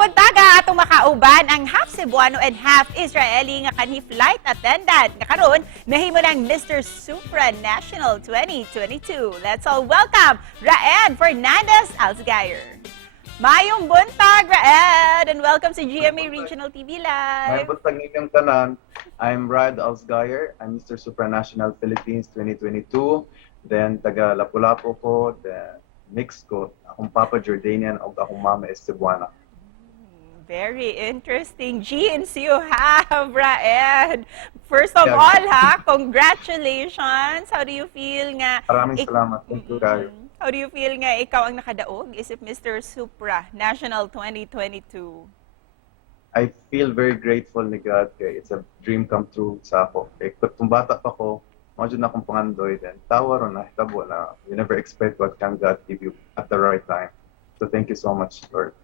buntaga atong makauban ang half Cebuano and half Israeli nga kanhi flight attendant nga karon nahimo ng Mr. Supranational 2022. Let's all welcome Raed Al Zghayer. Mayong buntag, Raed, and welcome to GMA Regional TV Live. May buntag ninyong tanan. I'm Raed Al Zghayer. I'm Mr. Supranational Philippines 2022. Then taga Lapu-Lapu ko, then mix ko. Akong papa Jordanian o akong mama is Cebuano. Very interesting genes you have, Raed. First of all, congratulations. How do you feel nga? Maraming salamat. Thank you, guys. How do you feel nga ikaw ang nakadaog? Isip Mr. Supra National 2022? I feel very grateful ni God kay it's a dream come true sa ako. Kay kung bata pa ko, medyo na akong pangandoy din. Tawa ron na, hitabo na. You never expect what can God give you at the right time. So thank you so much, Lord.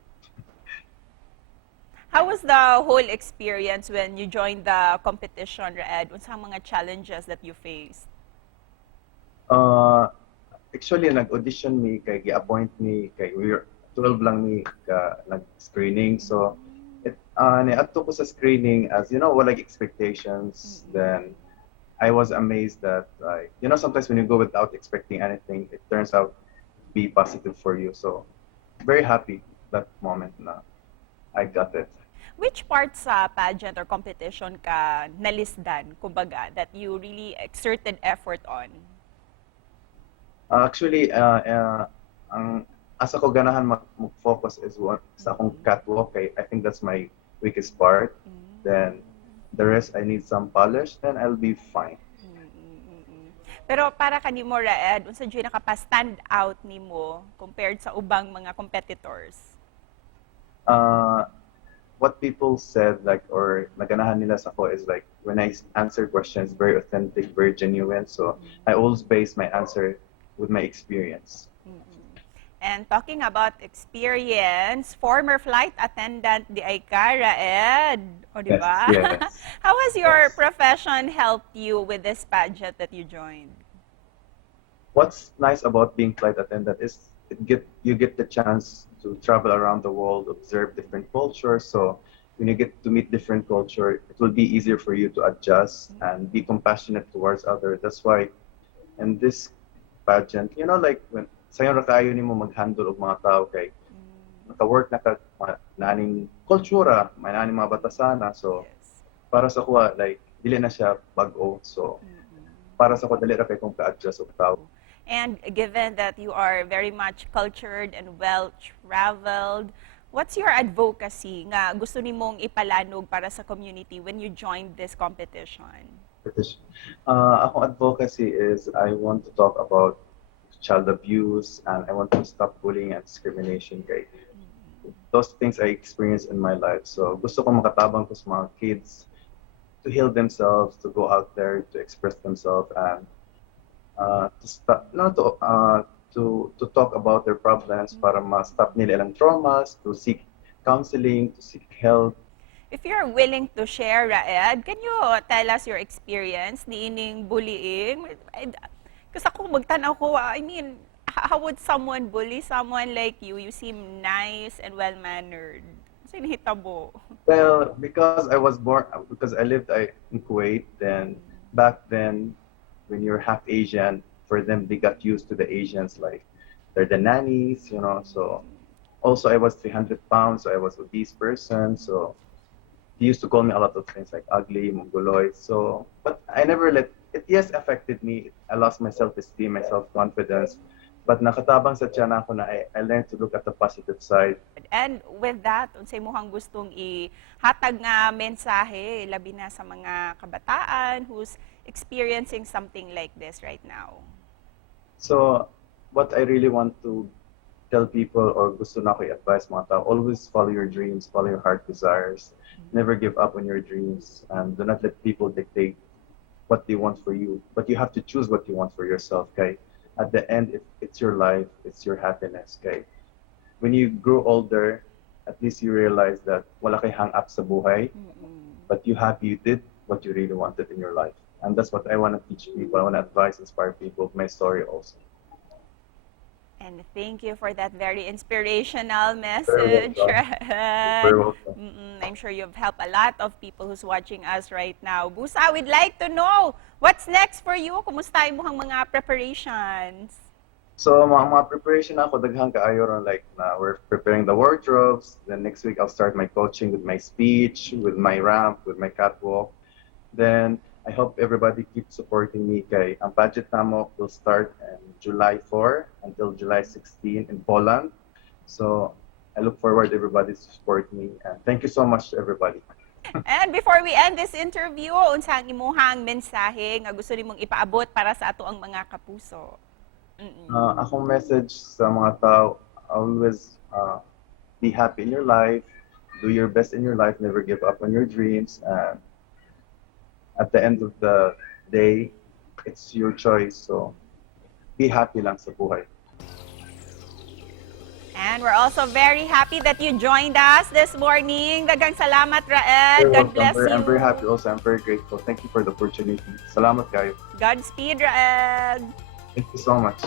How was the whole experience when you joined the competition, Raed? Unsang mga challenges that you faced? Actually, nag-audition me, kay gi-appoint me, kay we're 12 lang ni nag-screening. So, niadto ko sa screening as, you know, walang expectations. Then, I was amazed that, you know, sometimes when you go without expecting anything, it turns out to be positive for you. So, very happy that moment na I got it. Which parts sa pageant or competition ka nalisdan, kumbaga, that you really exerted effort on? Actually, ang asa ko ganahan mag-focus is sa akong catwalk. I think that's my weakest part. Then, the rest, I need some polish, then I'll be fine. Pero para kanimo, Raed, unsa jud nakapa-stand out nimo compared sa ubang mga competitors? What people said, like, or naganahan nila sa ko is like, when I answer questions, very authentic, very genuine. So, I always base my answer with my experience. And talking about experience, former flight attendant di ay ka, Raed, o di ba? Yes. How has your profession helped you with this pageant that you joined? What's nice about being flight attendant is you get the chance to travel around the world, observe different cultures. So when you get to meet different culture, it will be easier for you to adjust and be compassionate towards others. That's why in this pageant, you know, like when sayo ra kayo nimo mag-handle og mga tao kay naka-work na ka naning kultura, may naning mga batasana. So para sa kuha, like dili na siya bag-o. So para sa kuha dali ra kay kung ka-adjust og tao. And given that you are very much cultured and well-traveled, what's your advocacy nga gusto nimong ipalanog para sa community when you joined this competition? Akong advocacy is I want to talk about child abuse and I want to stop bullying and discrimination. Kay those things I experienced in my life. So gusto ko makatabang ko sa mga kids to heal themselves, to go out there, to express themselves, and to talk about their problems para ma-stop nila ilang traumas, to seek counseling, to seek help. If you're willing to share, Raed, can you tell us your experience niining bullying? Kasi ako magtanaw ko, I mean, how would someone bully someone like you? You seem nice and well-mannered. Sinihitabo. Well, because I was born, because I lived in Kuwait, then back then, when you're half Asian, for them, they got used to the Asians, like they're the nannies, you know. So also I was 300 pounds, so I was an obese person. So he used to call me a lot of things like ugly, mongoloid. So, but I never let it. Yes, affected me. I lost my self-esteem, my self-confidence. But nakatabang sa tiyan ako na I learned to look at the positive side. And with that, unsay mohang gustong ihatag nga mensahe labi na sa mga kabataan who's experiencing something like this right now? So, what I really want to tell people or gusto na ko i-advise mga tao, always follow your dreams, follow your heart desires. Never give up on your dreams and do not let people dictate what they want for you. But you have to choose what you want for yourself, okay? At the end, it's your life, it's your happiness, okay? When you grow older, at least you realize that wala kay hang up sa buhay, but you happy you did what you really wanted in your life. And that's what I want to teach people. I want to advise, inspire people with my story also. And thank you for that very inspirational Very message, welcome. Raed. Very welcome. I'm sure you've helped a lot of people who's watching us right now. Busa, we'd like to know, what's next for you? Kumusta yung mga preparations? So mga preparation ako daghang kaayo ron, like na we're preparing the wardrobes. Then next week I'll start my coaching with my speech, with my ramp, with my catwalk. Then I hope everybody keeps supporting me kay ang budget namo will start in July 4 until July 16 in Poland. So I look forward everybody to support me, and thank you so much to everybody. And before we end this interview, unsang imuhang mensahe nga gusto nimong ipaabot para sa ato ang mga kapuso? Akong message sa mga tao, always be happy in your life, do your best in your life, never give up on your dreams. And at the end of the day, it's your choice. So be happy lang sa buhay. And we're also very happy that you joined us this morning. Daghang salamat, Raed. You're God welcome. bless you. I'm very happy also. I'm very grateful. Thank you for the opportunity. Salamat kayo. Godspeed, Raed. Thank you so much.